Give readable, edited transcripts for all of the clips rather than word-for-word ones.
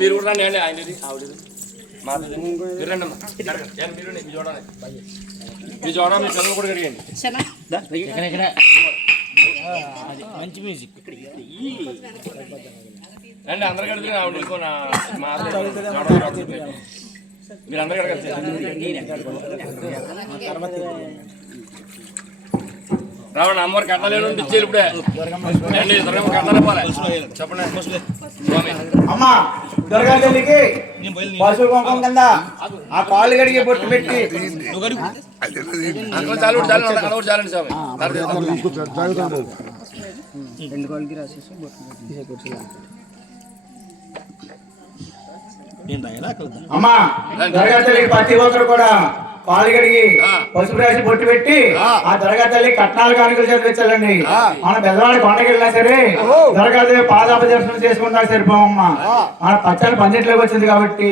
మీరు కూడా రండి అండి ఆయనది ఆవిడది మాది మీరు రండి అమ్మా మీరు మీ చూడాలి మీ చూడాలి మీ చదువు కూడా కడిగండి మంచి మ్యూజిక్ రండి అందరు కడితే ఆవిడ మీరు అందరు కడగచ్చు రావణ అమ్మవారు కట్టాలేడు ఇచ్చేది ఇప్పుడే అండి దుర్గమ్మ కట్టాలి చెప్పండి స్వామి అమ్మా దుర్గా తల్లికి పసుపు కుంకుమ కింద ఆ కాళ్ళు కడిగి బొట్టు పెట్టి చాలు చాలండి స్వామి రెండు కాళ్ళకి రాసేసి బొట్టు అమ్మా దుర్గా తల్లికి ప్రతి ఒక్కరు కూడా కాలు కడిగి పసుపు రాసి బొట్టు పెట్టి ఆ దుర్గా తల్లి కట్నాలు కానుకలు చదివించాలండి. మన బెదవాడి కొండకి వెళ్ళినా సరే దుర్గాదేవి పాదాప దర్శనం చేసుకుంటా సరిపోమమ్మా. మన పచ్చని పందిట్లోకి వచ్చింది కాబట్టి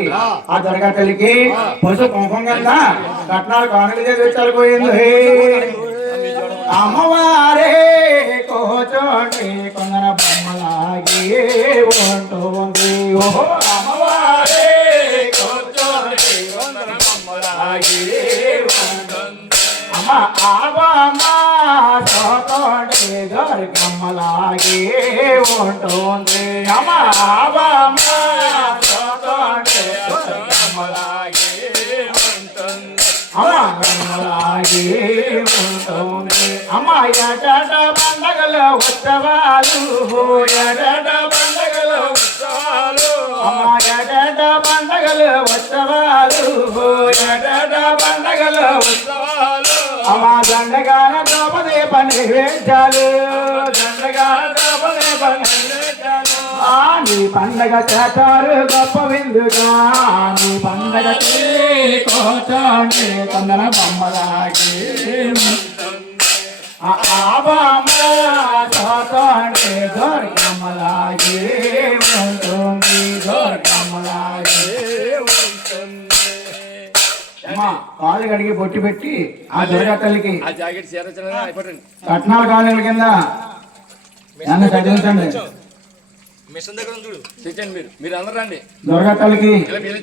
ఆ దుర్గా తల్లికి పసుపు కుంకుమ కింద కట్నాలు కానుకలు చదివించాలి పోయింది. అమ్మవారే కోచోటి కొందన బొమ్మలాగి ఉంటుంది. ఓహో అమ్మవారే కోచోటి కొందన బొమ్మలాగి అమ్మ ఆవమ్మా సోతోటి దుర్గమ్మలాగి ఉంటుంది. అమ్మ ఆవమ్మా సోతోటి దుర్గమ్మలాగి ఉంటుంది. అమ్మలాగి ఉంటుంది. అమ్మ ఎడట పండగలు ఉత్సవాలు ఎడట పండగలు ఉత్సవాలు అమ్మ ఎడట పండగలు ఉత్సవాలు ఎడట పండగలు ఉత్సవాలు అమ్మ దండగాన ద్రౌపది పని వేచాలు దండగాన ద్రౌపది పని వేచాలు నీ పండగ చేతారు గొప్ప విందుగా నీ పండగ కోచండి కొందన బొమ్మలాగి ఆబామలాగి దుర్గమ్మలాగి ఉంటుంది. దుర్గమ్మలాగి అమ్మా కాలు కడిగి బొట్టి పెట్టి ఆ దుర్గా తల్లికి కట్నాల కాలువల కింద నన్ను చదివించండి. మీరు అందరూ రండి దుర్గా తల్లికి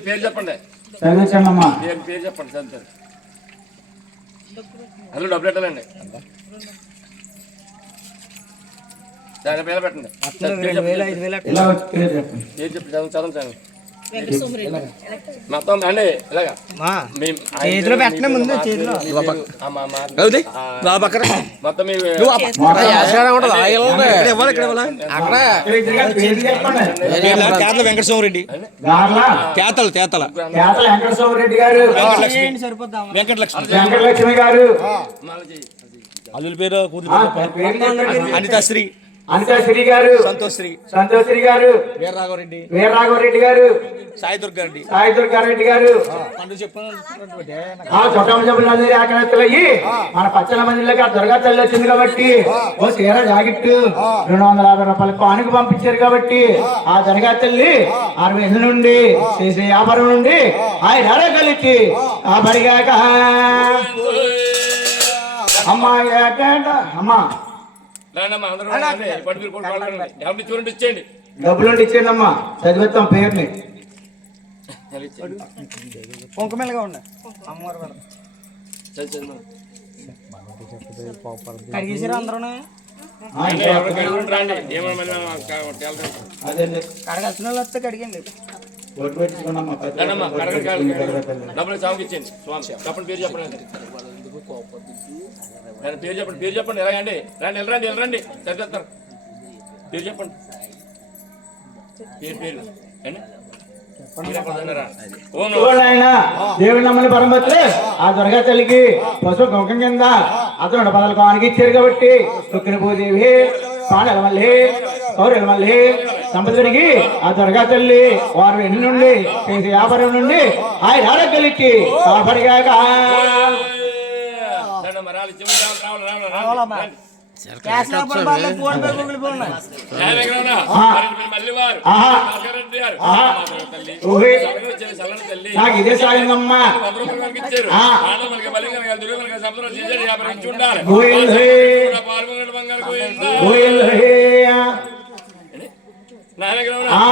పేరు చెప్పండి చదివించండి అమ్మా. పేరు చెప్పండి చదువుతారు అందులో డబ్బులు పెట్టాలండి దాని పేరు పెట్టండి పేరు చెప్పి చదువుతాను మొత్తం అండి ఇలాగా చేతిలో పెట్టిన ముందు మొత్తం వెంకటస్వామిరెడ్డి తేతల వెంకటస్వామిరెడ్డి గారు వెంకటలక్ష్మి గారు అల్లుల పేరు అనితాశ్రీ అనితాశ్రీ గారు సంతోశ్రీ గారు వీరరాఘవరెడ్డి గారు సాయి దుర్గారెడ్డి గారు చొట్టమజబ్బులు ఆకలియ్యి మన పచ్చల మందిలోకి ఆ దుర్గా తల్లి వచ్చింది కాబట్టి ఓ చీర జాకెట్ 250 రూపాయలు కానుక పంపించారు కాబట్టి ఆ దుర్గా తల్లి 60 నుండి చేసే వ్యాపారం నుండి ఆయన కలిసి ఆ బడిగాక అమ్మాయి అమ్మా డబ్బులు ఇచ్చేయండి అమ్మా చదివిస్తాం పేరుని కుంకుమేలుగా ఉన్నాయి అమ్మవారు కడిగేసారా అందరూ కడగాల్సిన వాళ్ళు వస్తే కడిగండి. డబ్బులు సాగుకి ఇచ్చేయండి స్వామి పేరు చెప్పండి పేరు చెప్పండి ఎలాగండి రండి చదివేస్తారు పేరు చెప్పండి పేరు దేవుడి నమ్మని పరమత్రి ఆ దుర్గా తల్లికి పశువు కుంకం కింద అతను పదలు కానికి ఇచ్చారు కాబట్టి తొక్కిన భూదేవి పాడల మళ్ళీ కౌరల మళ్ళీ సంపదరికి ఆ దుర్గా తల్లి వారు ఎన్ని నుండి చేసే వ్యాపారం నుండి ఆయన ఆరోగ్యాలకి కాపాడిగాక నాకు ఇదే సాగిందమ్మా నాయనగ్రహం ఆ.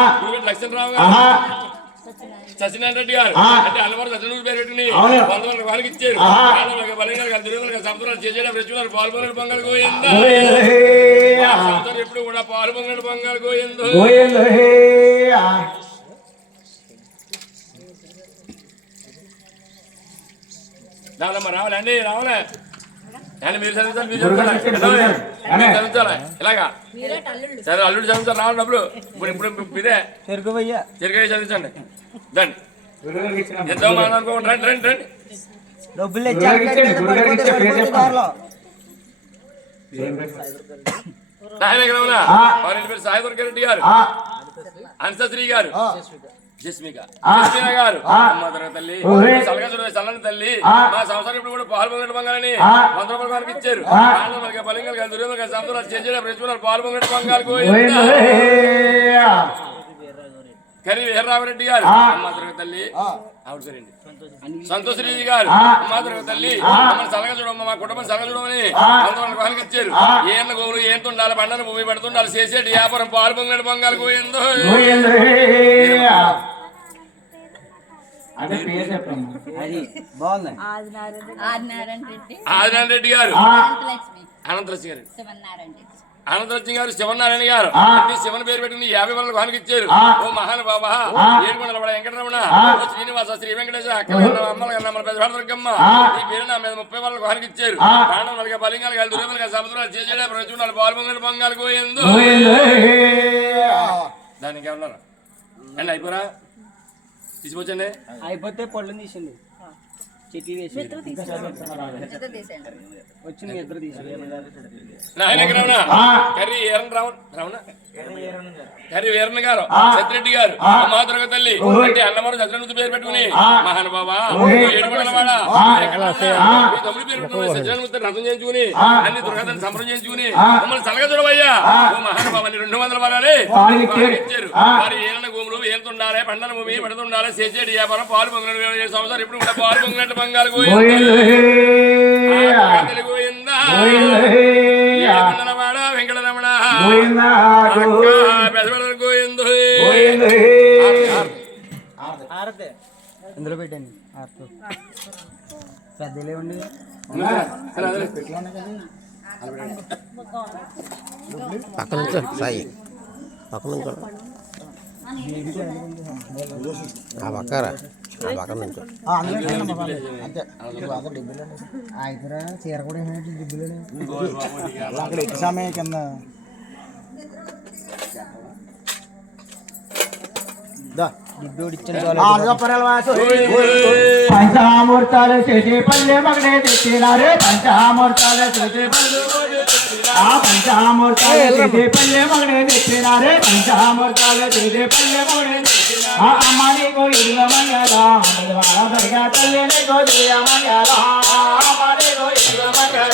లక్ష్మణరావు ఆహా గారు సత్యనారాయణ రెడ్డి గారు ఆ. అంటే అల్లవారు సత్యనారాయణ పేరు పెట్టుకుని అవును. 100 వాళ్ళకి ఇచ్చారు ఆహా. సంవత్సరాలు చేసేట ప్రచున్నారు పాల్గొనడు పొంగల్ గోయిందా గోవిందయ్యా. సంవత్సరం ఎప్పుడు కూడా పాల్గొనడు పొంగల్ గోయిందో గోవిందయ్యా. రావాలమ్మా రావాలండి రావాలే అని మీరు చదివించాలి మీరు గురుగారు చదువుతారా? చెప్పండి, గురుగారు. మీరు చదివించాలా ఇలాగా సరే అల్లుడు చదువుతారు రావాలి డబ్బులు ఇప్పుడు మీరే చెరుకువయ్యా తిరిగి చదివించండి దండి గురుగారికి ఇచ్చిన ఎంతో మనం అనుకోండి రండి రండి రండి డబ్బులు గురుగారికి ఇచ్చేయండి, గురుగారికి ఇచ్చే పేరు చెప్పండి. నాయనగ్రహంలో ఆ. వారి ఇంటి పేరు సాయి దుర్గారెడ్డి గారు ఆ, అన్సశ్రీ గారు జస్మిక ఆ. జస్మిన గారు ఆ. అమ్మ దొర తల్లి ఓహే. చల్లని తల్లి ఆ. మా సంవత్సరం ఇప్పుడు కూడా పాల్గొనడం బంగాలని ఆ. 100 రూపాయలు ఇచ్చారు ఆ. బలింగలు దుర్యోధన సంవత్సరాలు చేసేట ప్రచున్నారు పాల్గొనడం బంగారు గోవిందయ్యా. కరి వీరరామరెడ్డి గారు ఆ. అమ్మ దొర తల్లి ఆవిడ పేరండి సంతోషరెడ్డి గారు ఆ. అమ్మ దొర తల్లి ఆ. మమ్మల్ని సలహా చూడమ్మ మా కుటుంబం సలహా చూడమని ఆ. 100 రూపాయలు ఇచ్చారు ఆ. ఏళ్ళ గోవులు ఏంత ఉండాలి బండలు భూమి పడుతుండాలి చేసేటి వ్యాపారం పాల్గొనడం బంగారు పోయిందో గోవిందయ్యా. అదే పేరు చెప్పండి. అది బాగుంది ఆదినారాయణ రెడ్డి గారు ఆ. అనంతలక్ష్మి గారు శివనారాయణ రెడ్డి అనంతలక్ష్మి గారు శివనారాయణ గారు ఆ. అంటే శివన్ పేరు పెట్టుకుని 50 వాళ్ళకి వానికి ఇచ్చారు ఆ. ఓ మహానుభావ ఆ. ఏడుకొండల వాడ వెంకటరమణ ఆ. ఓ శ్రీనివాస శ్రీ వెంకటేశ అమ్మల మన పెద్ద దుర్గమ్మ ఆ. ఈ పేరు నా మీద 30 వాళ్ళకి వానికి ఇచ్చారు ఆ. ప్రాణం వాళ్ళకి బలింగాలు కాదు దుర్గమ్మలు సముద్రాలు చేసేడే ప్రచున్నాలు పాల్గొంగడు పొంగాలు పోయిందో గోవిందయ్యా. దానికి ఏమన్నారు అండి అయిపోరా తీసుకొచ్చండి అయిపోతే పళ్ళు తీసింది చెట్లు వేసి వచ్చి మీ ఇద్దరు తీసింది నాయనకి రమణ ఆ. Curry Aaron Ramana curry Veeranna గారు ఆ. సత్యరెడ్డి గారు ఆ. అమ్మాదుర్గ తల్లి ఓయ్. అంటే అన్నమారు సత్యరెడ్డి పేరు పెట్టుకుని ఆ. మహానుభావ ఓయ్. ఏడుకొండలవాడ ఆ. ఎక్కడన్నా మీ తమ్ముడి పేరు పెట్టుకుని సత్యనారాయణ రథం చేయించుకుని ఆ. అన్ని దుర్గతని సంబరం చేయించుకుని ఆ. మమ్మల్ని సలగా చూడవయ్యా ఆ. ఓ మహానుభావ 200 వారాలే వాళ్ళకి ఇచ్చారు. ఇచ్చారు ఆ. వారి ఏళ్ళ భూములు ఏళ్తుండాలి పంటల భూమి పడుతుండాలి చేసేటి వ్యాపారం పాలు పొంగిన సంవత్సరం ఇప్పుడు కూడా పాలు పొంగినట్టు బంగారు గోవిందయ్యా. గోయిందా గోవిందయ్యా. ఏడుకొండలవాడ వెంకటరమణ గోవిందా. పెద్దవాళ్ళ గోయిందో గోవిందయ్యా. ఆరతే ఇందులో పెట్టండి ఆరతో పెద్దలే ఉండి పక్కన నుంచో సాయి పక్కన నుంచో ఆ పక్కరా ఆ పక్కన నుంచో ఆయన చీర కూడా డిబ్బులోనే అక్కడ ఎట్టి సమయం కింద పంచామూర్తాలు చేసే పల్లె మగనే తెచ్చినారే పంచామూర్తాలు చేసే ఆ పంచామూర్తాలు చేసే పల్లె మగనే తెచ్చినారే పంచామూర్తాలు చేసే పల్లె మగనే ఆ అమ్మని గోయిల మంగళ దుర్గా తల్లిని గోదియ మంగళ అమ్మని గోయిల మంగళ